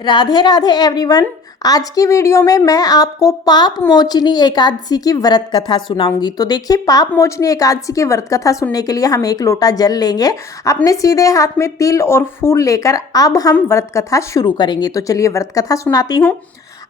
Radhe Radhe everyone. आज की video में मैं आपको पाप मोचनी एकादशी की व्रत कथा सुनाऊंगी। तो देखिए, पाप मोचनी एकादशी की व्रत कथा सुनने के लिए हम एक लोटा जल लेंगे। अपने सीधे हाथ में तिल और फूल लेकर अब हम व्रत कथा शुरू करेंगे। तो चलिए व्रत कथा सुनाती हूँ।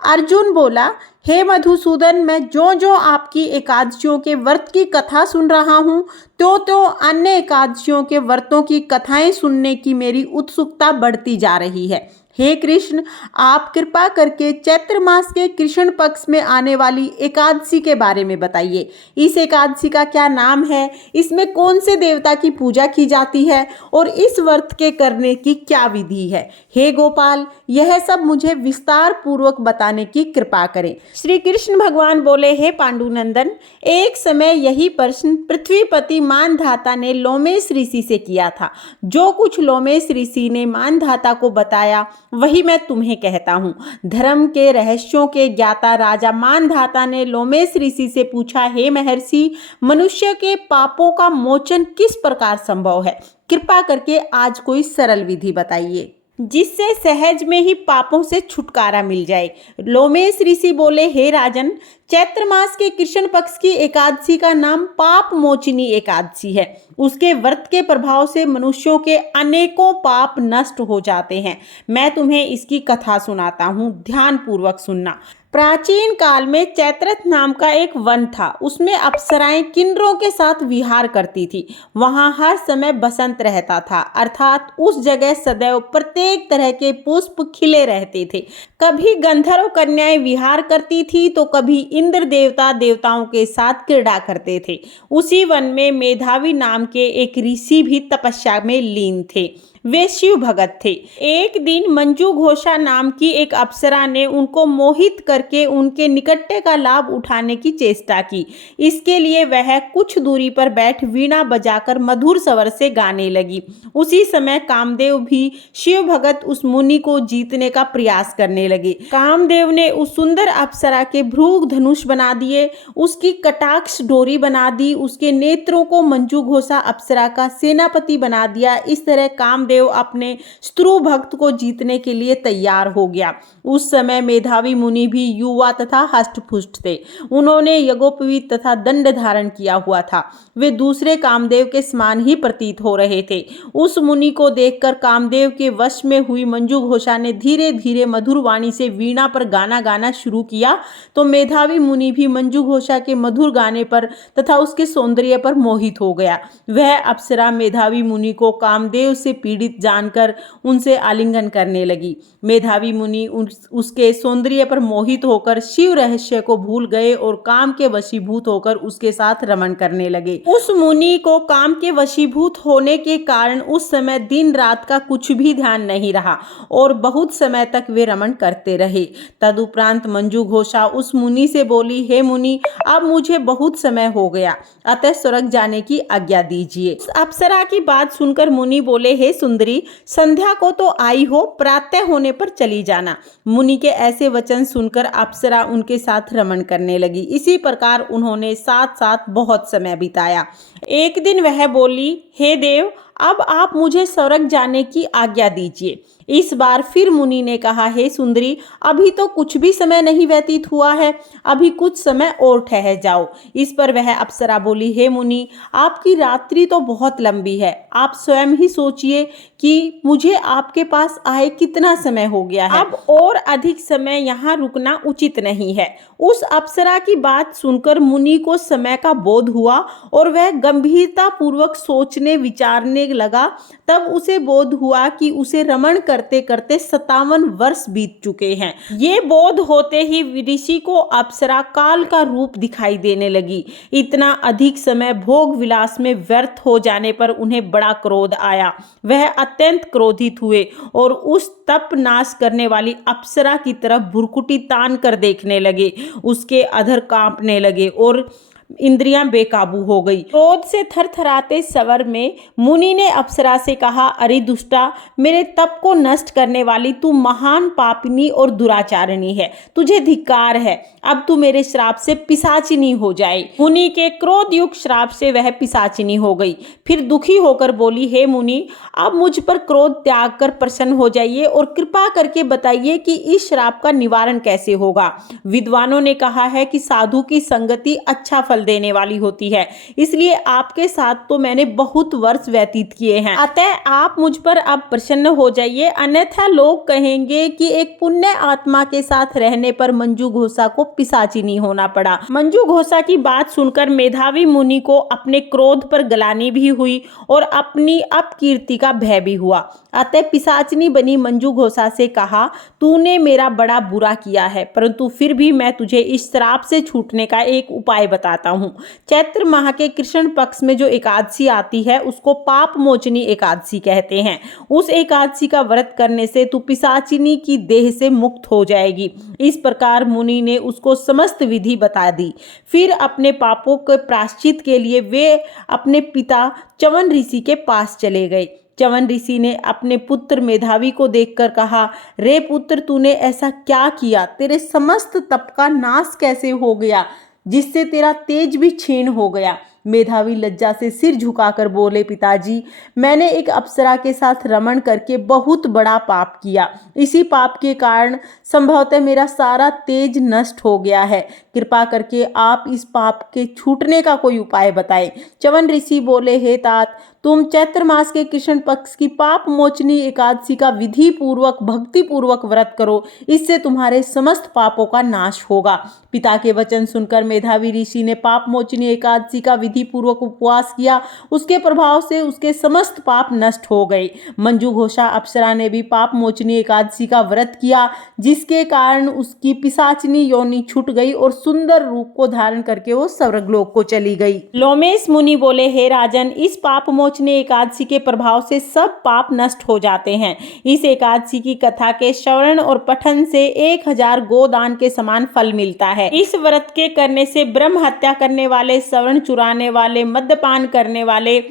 अर्जुन बोला, हे मधुसूदन, मैं जो जो आपकी एकादशियों के व्रत की कथा सुन रहा हूँ, तो अन्य एकादशियों के व्रतों की कथाएं सुनने की मेरी उत्सुकता बढ़ती जा रही है। हे कृष्ण, आप कृपा करके चैत्र मास के कृष्ण पक्ष में आने वाली एकादशी के बारे में बताइए। इस एकादशी का क्या नाम है, इसमें कौन से देवता की पूजा की जाती है और इस व्रत के करने की क्या विधि है। हे गोपाल, यह सब मुझे विस्तार पूर्वक बताने की कृपा करें। श्री कृष्ण भगवान बोले, हे पांडुनंदन, एक समय यही प्रश्न पृथ्वीपति मानधाता ने लोमेश ऋषि से किया था। जो कुछ लोमेश ऋषि ने मानधाता को बताया वही मैं तुम्हें कहता हूँ। धर्म के रहस्यों के ज्ञाता राजा मानधाता ने लोमेश ऋषि से पूछा, हे महर्षि, मनुष्य के पापों का मोचन किस प्रकार संभव है? कृपा करके आज कोई सरल विधि बताइए जिससे सहज में ही पापों से छुटकारा मिल जाए। लोमेश ऋषि बोले, हे राजन, चैत्र मास के कृष्ण पक्ष की एकादशी का नाम पाप मोचनी एकादशी है। उसके व्रत के प्रभाव से मनुष्यों के अनेकों पाप नष्ट हो जाते हैं। मैं तुम्हें इसकी कथा सुनाता हूँ, ध्यान पूर्वक सुनना। प्राचीन काल में चैत्रथ नाम का एक वन था। उसमें अप्सराएं किन्नरों के साथ विहार करती थी। वहां हर समय बसंत रहता था, अर्थात उस जगह सदैव प्रत्येक तरह के पुष्प खिले रहते थे। कभी गंधर्व कन्याएं विहार करती थी तो कभी इंद्र देवता देवताओं के साथ क्रीड़ा करते थे। उसी वन में मेधावी नाम के एक ऋषि भी तपस्या में लीन थे। वे शिव भगत थे। एक दिन मंजू घोषा नाम की एक अप्सरा ने उनको मोहित करके उनके निकटते का लाभ उठाने की चेष्टा की। इसके लिए वह कुछ दूरी पर बैठ वीणा बजाकर मधुर स्वर से गाने लगी। उसी समय कामदेव भी शिव भगत उस मुनि को जीतने का प्रयास करने लगे। कामदेव ने उस सुंदर अप्सरा के भ्रूग धनुष बना दिए, उसकी कटाक्ष डोरी बना दी, उसके नेत्रों को मंजू घोषा अप्सरा का सेनापति बना दिया। इस तरह कामदेव अपने स्त्रु भक्त को जीतने के लिए तैयार हो गया। उस समय मेधावी मुनि भी युवा तथा हष्टपुष्ट थे। उन्होंने यज्ञोपवीत तथा दंड धारण किया हुआ था। वे दूसरे कामदेव के समान ही प्रतीत हो रहे थे। उस मुनि को देखकर कामदेव के वश में हुई मंजू घोषा ने धीरे धीरे मधुर वाणी से वीणा पर गाना गाना शुरू किया तो मेधावी मुनि भी मंजू घोषा के मधुर गाने पर तथा उसके सौंदर्य पर मोहित हो गया। वह अप्सरा मेधावी मुनि को कामदेव से पीड़ित जानकर उनसे आलिंगन करने लगी। मेधावी मुनि उसके सौंदर्य पर मोहित होकर शिव रहस्य को भूल गए और काम के वशीभूत होकर उसके साथ रमण करने लगे। उस मुनि को काम के वशीभूत होने के कारण उस समय दिन रात का कुछ भी ध्यान नहीं रहा और बहुत समय तक वे रमण करते रहे। तदुपरांत मंजू घोषा उस मुनि से बोली, हे मुनि, अब मुझे बहुत समय हो गया, अतः स्वर्ग जाने की आज्ञा दीजिए। अप्सरा की बात सुनकर मुनि बोले, हे सुंदरी, संध्या को तो आई हो, प्रातः होने पर चली जाना। मुनि के ऐसे वचन सुनकर अप्सरा उनके साथ रमण करने लगी। इसी प्रकार उन्होंने साथ साथ बहुत समय बिताया। एक दिन वह बोली, हे देव, अब आप मुझे स्वर्ग जाने की आज्ञा दीजिए। इस बार फिर मुनि ने कहा, हे सुंदरी, अभी तो कुछ भी समय नहीं व्यतीत हुआ है, अभी कुछ समय और ठहर जाओ। इस पर वह अप्सरा बोली, हे मुनि, आपकी रात्रि तो बहुत लंबी है। आप स्वयं ही सोचिए कि मुझे आपके पास आए कितना समय हो गया है। अब और अधिक समय यहाँ रुकना उचित नहीं है। उस अप्सरा की बात सुनकर मुनि को समय का बोध हुआ और वह गंभीरता पूर्वक सोचने विचारने लगा। तब उसे बोध हुआ कि उसे रमण करते करते 57 वर्ष बीत चुके हैं। ये बोध होते ही ऋषि को अप्सरा काल का रूप दिखाई देने लगी। इतना अधिक समय भोग विलास में व्यर्थ हो जाने पर उन्हें बड़ा क्रोध आया। वह अत्यंत क्रोधित हुए और उस तप नाश करने वाली अप्सरा की तरफ भुरकुटी तान कर देखने लगे। उसके अधर कांपने लगे और इंद्रियां बेकाबू हो गई। क्रोध से थरथराते स्वर में मुनि ने अप्सरा से कहा, अरे दुष्टा, मेरे तप को नष्ट करने वाली तू महान पापिनी और दुराचारिणी है, तुझे धिक्कार है। अब तू मेरे श्राप से पिशाचिनी हो जाए। मुनि के क्रोध युक्त श्राप से वह पिशाचिनी हो गई। फिर दुखी होकर बोली, हे मुनि, अब मुझ पर क्रोध त्याग कर प्रसन्न हो जाइए और कृपा करके बताइए कि इस श्राप का निवारण कैसे होगा। विद्वानों ने कहा है कि साधु की संगति अच्छा फल देने वाली होती है, इसलिए आपके साथ तो मैंने बहुत वर्ष व्यतीत किए हैं, अतः आप मुझ पर अब प्रसन्न हो जाइए, अन्यथा लोग कहेंगे कि एक पुण्य आत्मा के साथ रहने पर मंजू घोषा को पिशाचिनी होना पड़ा। मंजू घोषा की बात सुनकर मेधावी मुनि को अपने क्रोध पर ग्लानि भी हुई और अपनी अपकीर्ति का भय भी हुआ। अतः पिशाचिनी बनी मंजू घोषा से कहा, तूने मेरा बड़ा बुरा किया है, परंतु फिर भी मैं तुझे इस श्राप से छूटने का एक उपाय बताता हूँ। चैत्र माह के कृष्ण पक्ष में जो एकादशी आती है उसको पाप मोचनी एकादशी कहते हैं। उस एकादशी का व्रत करने से तू पिशाचिनी की देह से मुक्त हो जाएगी। इस प्रकार मुनि ने उसको समस्त विधि बता दी। फिर अपने पापों के प्रायश्चित के लिए वे अपने पिता च्यवन ऋषि के पास चले गए। च्यवन ऋषि ने अपने पुत्र मेधावी को देखकर कहा, रे पुत्र, तूने ऐसा क्या किया? तेरे समस्त तप का नाश कैसे हो गया, जिससे तेरा तेज भी क्षीण हो गया? मेधावी लज्जा से सिर झुकाकर बोले, पिताजी, मैंने एक अप्सरा के साथ रमण करके बहुत बड़ा पाप किया। इसी पाप के कारण संभवतः मेरा सारा तेज नष्ट हो गया है। कृपा करके आप इस पाप के छूटने का कोई उपाय बताएं। च्यवन ऋषि बोले, हे तात, तुम चैत्र मास के कृष्ण पक्ष की पाप मोचनी एकादशी का विधि पूर्वक भक्ति पूर्वक व्रत करो, इससे तुम्हारे समस्त पापों का नाश होगा। पिता के वचन सुनकर मेधावी ऋषि ने पाप मोचनी एकादशी का विधि पूर्वक उपवास किया। उसके प्रभाव से उसके समस्त पाप नष्ट हो गए। मंजू घोषा अप्सरा ने भी पाप मोचनी एकादशी का व्रत किया, जिसके कारण उसकी पिशाचिनी योनि छूट गई और सुंदर रूप को धारण करके वो स्वर्गलोक को चली गई। लोमेश मुनि बोले, हे राजन, इस पाप मोचनी एकादशी के प्रभाव से सब पाप नष्ट हो जाते हैं। इस एकादशी की कथा के श्रवण और पठन से 1000 गोदान के समान फल मिलता है। इस व्रत के करने से ब्रह्म हत्या करने वाले, श्रवण चुराने वाले, मद्यपान करने वाले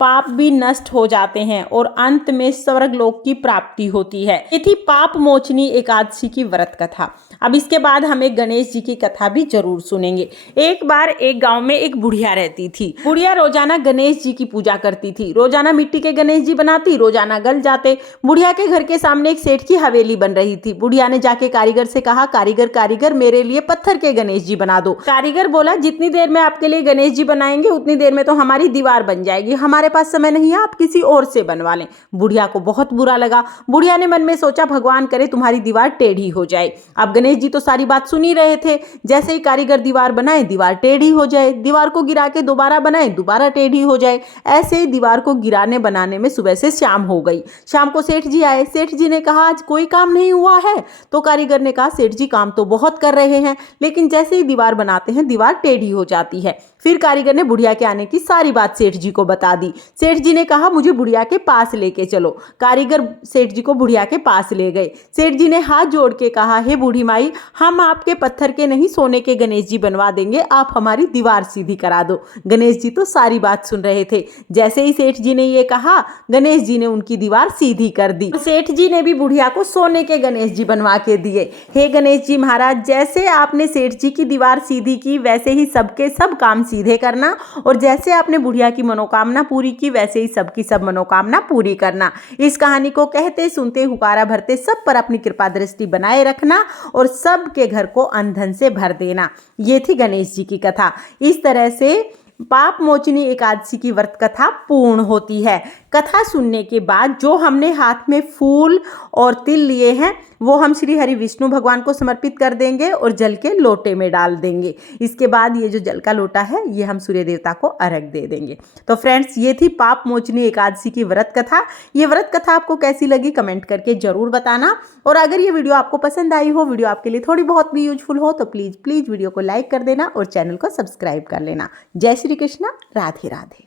पाप भी नष्ट हो जाते हैं और अंत में स्वर्गलोक की प्राप्ति होती है। ये थी पाप मोचनी एकादशी की व्रत कथा। अब इसके बाद हम एक गणेश जी की कथा भी जरूर सुनेंगे। एक बार एक गांव में एक बुढ़िया रहती थी। बुढ़िया रोजाना गणेश जी की पूजा करती थी। रोजाना मिट्टी के गणेश जी बनाती, रोजाना गल जाते। बुढ़िया के घर के सामने एक सेठ की हवेली बन रही थी। बुढ़िया ने जाके कारीगर से कहा, कारीगर कारीगर, मेरे लिए पत्थर के गणेश जी बना दो। कारीगर बोला, जितनी देर में आपके लिए गणेश जी बनाएंगे उतनी देर में तो हमारी दीवार बन जाएगी, हमारे पास समय नहीं है, आप किसी और से बनवा लें। बुढ़िया को बहुत बुरा लगा। बुढ़िया ने मन में सोचा, भगवान करे तुम्हारी दीवार टेढ़ी हो जाए। अब गणेश जी तो सारी बात सुन ही रहे थे। जैसे ही कारीगर दीवार बनाए, दीवार टेढ़ी हो जाए, दीवार को गिरा के दोबारा बनाए, दोबारा टेढ़ी हो जाए। ऐसे ही दीवार को गिराने बनाने में सुबह से शाम हो गई। शाम को सेठ जी आए। सेठ जी ने कहा, आज कोई काम नहीं हुआ है? तो कारीगर ने कहा, सेठ जी काम तो बहुत कर रहे हैं, लेकिन जैसे ही दीवार बनाते हैं दीवार टेढ़ी हो जाती है। फिर कारीगर ने बुढ़िया के आने की सारी बात सेठ जी को बता दी। सेठ जी ने कहा, मुझे बुढ़िया के पास लेके चलो। कारीगर सेठ जी को बुढ़िया के पास ले गए। सेठ जी ने हाथ जोड़ के कहा, हे बूढ़ी माई, हम आपके पत्थर के नहीं सोने के गणेश जी बनवा देंगे, आप हमारी दीवार सीधी करा दो। गणेश जी तो सारी बात सुन रहे थे। जैसे ही सेठ जी ने ये कहा, गणेश जी ने उनकी दीवार सीधी कर दी। सेठ जी ने भी बुढ़िया को सोने के गणेश जी बनवा के दिए। हे गणेश जी महाराज, जैसे आपने सेठ जी की दीवार सीधी की, वैसे ही सबके सब काम सीधे करना, और जैसे आपने बुढ़िया की मनोकामना पूरी की, वैसे ही सबकी सब मनोकामना पूरी करना। इस कहानी को कहते सुनते हुकारा भरते सब पर अपनी कृपा दृष्टि बनाए रखना और सबके घर को अन्न धन से भर देना। ये थी गणेश जी की कथा। इस तरह से पाप मोचनी एकादशी की व्रत कथा पूर्ण होती है। कथा सुनने के बाद जो हमने हाथ में फूल और तिल लिए हैं वो हम श्री हरि विष्णु भगवान को समर्पित कर देंगे और जल के लोटे में डाल देंगे। इसके बाद ये जो जल का लोटा है ये हम सूर्य देवता को अर्घ दे देंगे। तो फ्रेंड्स, ये थी पाप मोचनी एकादशी की व्रत कथा। ये व्रत कथा आपको कैसी लगी कमेंट करके जरूर बताना। और अगर ये वीडियो आपको पसंद आई हो, वीडियो आपके लिए थोड़ी बहुत भी यूजफुल हो, तो प्लीज़ वीडियो को लाइक कर देना और चैनल को सब्सक्राइब कर लेना। जय श्री कृष्णा, राधे राधे।